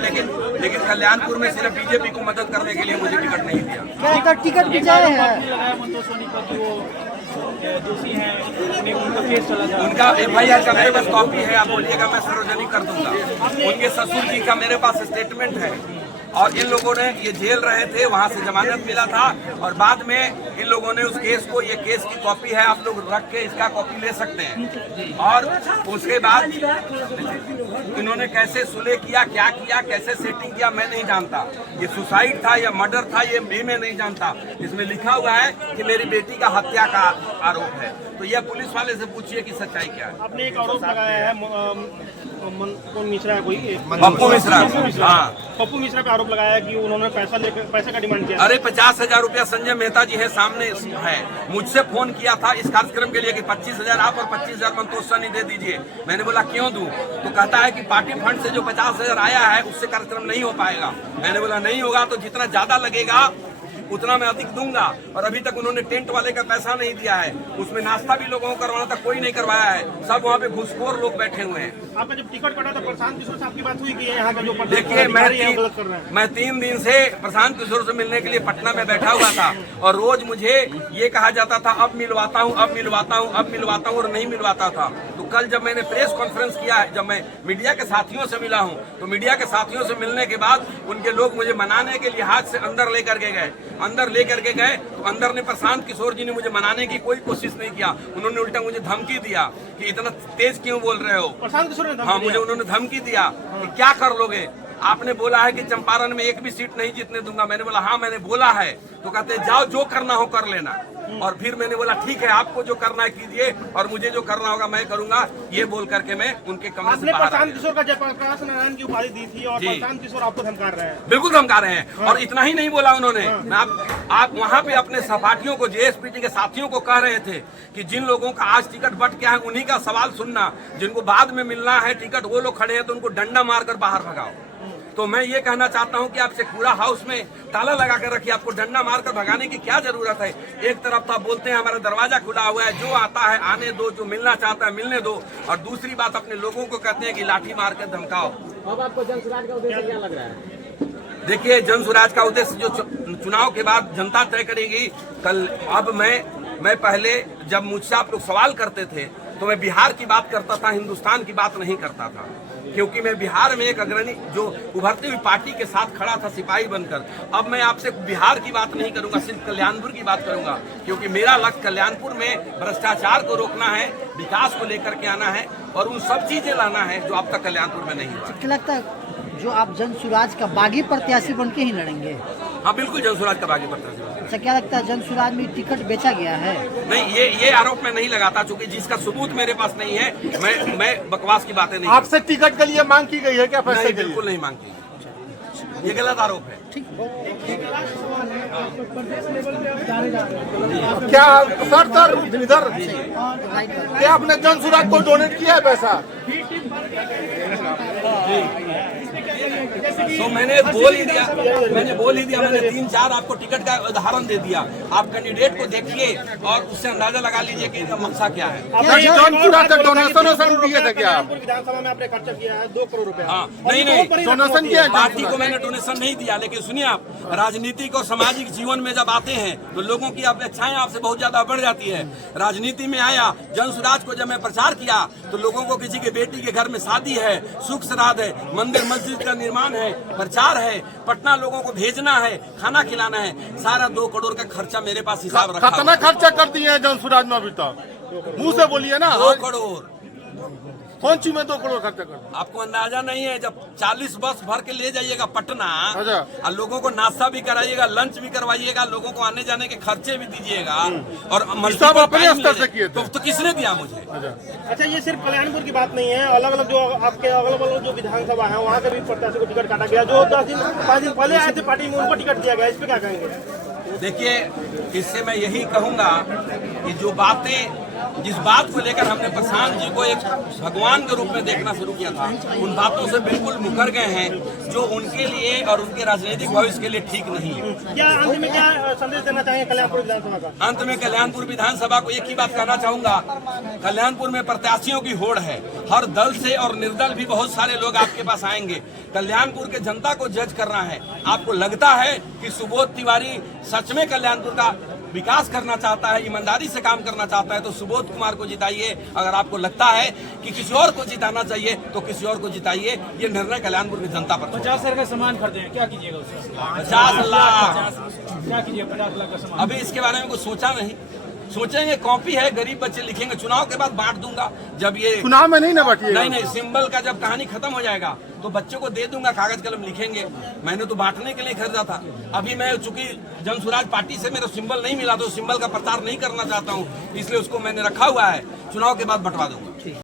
लेकिन कल्याणपुर में सिर्फ बीजेपी को मदद करने के लिए मुझे टिकट नहीं दिया। क्या टिकट विजय है? उनका FIR का मेरे पास कॉपी है, आप बोलिएगा मैं सार्वजनिक कर दूंगा। उनके ससुर जी का मेरे पास स्टेटमेंट है और इन लोगों ने ये जेल रहे थे, वहां से जमानत मिला था और बाद में इन लोगों ने उस केस को, ये केस की कॉपी है, आप लोग रख के इसका कॉपी ले सकते हैं। और उसके बाद इन्होंने कैसे सुलह किया, क्या किया, कैसे सेटिंग किया मैं नहीं जानता। ये सुसाइड था या मर्डर था ये भी मैं नहीं जानता। इसमें लिखा हुआ है कि मेरी बेटी का हत्या का आरोप है, तो यह पुलिस वाले से पूछिए कि सच्चाई क्या है। आपने एक आरोप लगाया है, कौन मिश्रा है कोई? पप्पू मिश्रा। हाँ, पप्पू मिश्रा का आरोप लगाया है कि उन्होंने पैसे का डिमांड किया। अरे 50,000 रुपया संजय मेहता जी है सामने है, मुझसे फोन किया था इस कार्यक्रम के लिए कि 25,000 आप और 25,000 संतोष सनी दे दीजिए। मैंने बोला क्यों दूं? तो कहता है कि पार्टी फंड से जो 50,000 आया है उससे कार्यक्रम नहीं हो पाएगा। मैंने बोला नहीं होगा तो जितना ज्यादा लगेगा उतना मैं अधिक दूंगा। और अभी तक उन्होंने टेंट वाले का पैसा नहीं दिया है, उसमें नाश्ता भी लोगों को करवाना था, कोई नहीं करवाया है, सब वहाँ पे घुसखोर लोग बैठे हुए हैं। आपका जब टिकट कटा था प्रशांत किशोर से आपकी बात हुई कि यहाँ का जो देखिए मैं 3 दिन से प्रशांत किशोर से मिलने के लिए पटना में बैठा हुआ था और रोज मुझे ये कहा जाता था अब मिलवाता हूँ, अब मिलवाता हूँ, अब मिलवाता हूँ और नहीं मिलवाता था। तो कल जब मैंने प्रेस कॉन्फ्रेंस किया है, जब मैं मीडिया के साथियों से मिला हूँ, तो मीडिया के साथियों से मिलने के बाद उनके लोग मुझे मनाने के लिए हाथ से अंदर लेकर के गए। अंदर लेकर के गए तो अंदर ने प्रशांत किशोर जी ने मुझे मनाने की कोई कोशिश नहीं किया, उन्होंने उल्टा मुझे धमकी दिया कि इतना तेज क्यों बोल रहे हो। प्रशांत किशोर ने? हाँ, मुझे उन्होंने धमकी दिया कि क्या कर लोगे, आपने बोला है कि चंपारण में एक भी सीट नहीं जीतने दूंगा। मैंने बोला हाँ मैंने बोला है। तो कहते जाओ जो करना हो कर लेना। और फिर मैंने बोला ठीक है आपको जो करना है कीजिए और मुझे जो करना होगा मैं करूंगा। ये बोल करके मैं उनके कमरे से बाहर आ गया। प्रशांत किशोर का जयप्रकाश नारायण की उपाधि दी थी और प्रशांत किशोर आपको धमका रहे हैं। बिल्कुल धमका रहे हैं। और इतना ही नहीं बोला उन्होंने, आप वहाँ पे अपने सहपाठियों को, JSPT के साथियों को कह रहे थे कि जिन लोगों का आज टिकट बट गया है उन्हीं का सवाल सुनना, जिनको बाद में मिलना है टिकट वो लोग खड़े हैं तो उनको डंडा मारकर बाहर भगाओ। तो मैं ये कहना चाहता हूं कि आप शेखपुरा हाउस में ताला लगा कर रखिए, आपको डंडा मारकर भगाने की क्या जरूरत है। एक तरफ तो आप बोलते हैं हमारा दरवाजा खुला हुआ है, जो आता है आने दो, जो मिलना चाहता है मिलने दो, और दूसरी बात अपने लोगों को कहते हैं कि लाठी मार कर धमकाओ। अब आपको जनसुराज का उद्देश्य क्या लग रहा है? देखिए जनसुराज का उद्देश्य जो चुनाव के बाद जनता तय करेगी। कल अब मैं पहले जब मुझसे आप लोग सवाल करते थे तो मैं बिहार की बात करता था, हिंदुस्तान की बात नहीं करता था, क्योंकि मैं बिहार में एक अग्रणी जो उभरती हुई पार्टी के साथ खड़ा था सिपाही बनकर। अब मैं आपसे बिहार की बात नहीं करूंगा, सिर्फ कल्याणपुर की बात करूंगा, क्योंकि मेरा लक्ष्य कल्याणपुर में भ्रष्टाचार को रोकना है, विकास को लेकर के आना है और उन सब चीजें लाना है जो अब तक कल्याणपुर में नहीं हुआ। क्या लगता है जो आप जनसुराज का बागी प्रत्याशी बन के ही लड़ेंगे? हाँ बिल्कुल जनसुराज का बागी प्रत्याशी। अच्छा, क्या लगता है जनसुराज में टिकट बेचा गया है? नहीं, ये आरोप मैं नहीं लगाता, चूंकि जिसका सबूत मेरे पास नहीं है मैं बकवास की बातें नहीं। आपसे टिकट के लिए मांग की गई है क्या? पैसे बिल्कुल नहीं मांग की, ये गलत आरोप है। क्या सर इधर क्या आपने जनसुराज को डोनेट किया है पैसा? तो मैंने बोल ही दिया, मैंने 3-4 आपको टिकट का उदाहरण दे दिया। आप कैंडिडेट को देखिए और उससे अंदाजा लगा लीजिए कि इनका मंशा क्या है। डोनेशन दिए थे क्या? विधानसभा में आपने खर्चा किया है 2 करोड़ रुपए। हाँ, नहीं डोनेशन किया है। पार्टी को मैंने डोनेशन नहीं दिया, लेकिन सुनिए आप, राजनीतिक और सामाजिक जीवन में जब आते हैं तो लोगों की अपेक्षाएं आपसे बहुत ज्यादा बढ़ जाती है। राजनीति में आया जनसुराज को जब मैं प्रचार किया तो लोगों को किसी के बेटी के घर में शादी है, सुख श्राद्ध है, मंदिर मस्जिद का निर्माण है, प्रचार है, पटना लोगों को भेजना है, खाना खिलाना है, सारा 2 करोड़ का खर्चा मेरे पास हिसाब रखा। कितना खर्चा कर दिए हैं जनसुराज में अभी तक? मुंह से बोलिए ना। 2 करोड़। कौन चीज में 2 करोड़ खर्चा कर? आपको अंदाजा नहीं है, जब 40 बस भर के ले जाइएगा पटना अच्छा। और लोगों को नाश्ता भी कराइएगा, लंच भी करवाइएगा, लोगों को आने जाने के खर्चे भी दीजिएगा और सब अपने स्तर से किए थे। तो किसने दिया मुझे? अच्छा, ये सिर्फ कल्याणपुर की बात नहीं है, अलग अलग जो आपके अगल बगल जो विधानसभा है वहाँ के भी प्रत्याशी को टिकट काटा गया। जो 5 दिन पहले आए थे पार्टी में उनको टिकट दिया गया, इस पे क्या कहेंगे? देखिए, इससे मैं यही कहूंगा कि जो बातें जिस बात को लेकर हमने प्रशांत जी को एक भगवान के रूप में देखना शुरू किया था, उन बातों से बिल्कुल मुकर गए हैं जो उनके लिए और उनके राजनीतिक भविष्य के लिए ठीक नहीं है। क्या अंत में क्या संदेश देना चाहेंगे कल्याणपुर विधानसभा का? अंत में कल्याणपुर विधानसभा को एक ही बात कहना चाहूंगा, कल्याणपुर में प्रत्याशियों की होड़ है, हर दल से और निर्दल भी बहुत सारे लोग आपके पास आएंगे। कल्याणपुर के जनता को जज करना है। आपको लगता है कि सुबोध तिवारी सच में कल्याणपुर का विकास करना चाहता है, ईमानदारी से काम करना चाहता है, तो सुबोध कुमार को जिताइए। अगर आपको लगता है कि किसी और को जिताना चाहिए तो किसी और को जिताइए। ये निर्णय कल्याणपुर की जनता पर। 50 लाख का सामान खरीदे हैं, क्या कीजिएगा उससे? 50 लाख क्या कीजिए 50 लाख का सामान? अभी इसके बारे में कुछ सोचा नहीं, सोचेंगे। कॉपी है, गरीब बच्चे लिखेंगे, चुनाव के बाद बांट दूंगा। जब ये चुनाव में नहीं ना बांटिएगा? नहीं, सिंबल का जब कहानी खत्म हो जाएगा तो बच्चों को दे दूंगा, कागज कलम लिखेंगे। मैंने तो बांटने के लिए खरीदा था। अभी मैं चूंकि जन स्वराज पार्टी से मेरा सिंबल नहीं मिला तो सिंबल का प्रचार नहीं करना चाहता हूँ, इसलिए उसको मैंने रखा हुआ है। चुनाव के बाद बंटवा दूंगा।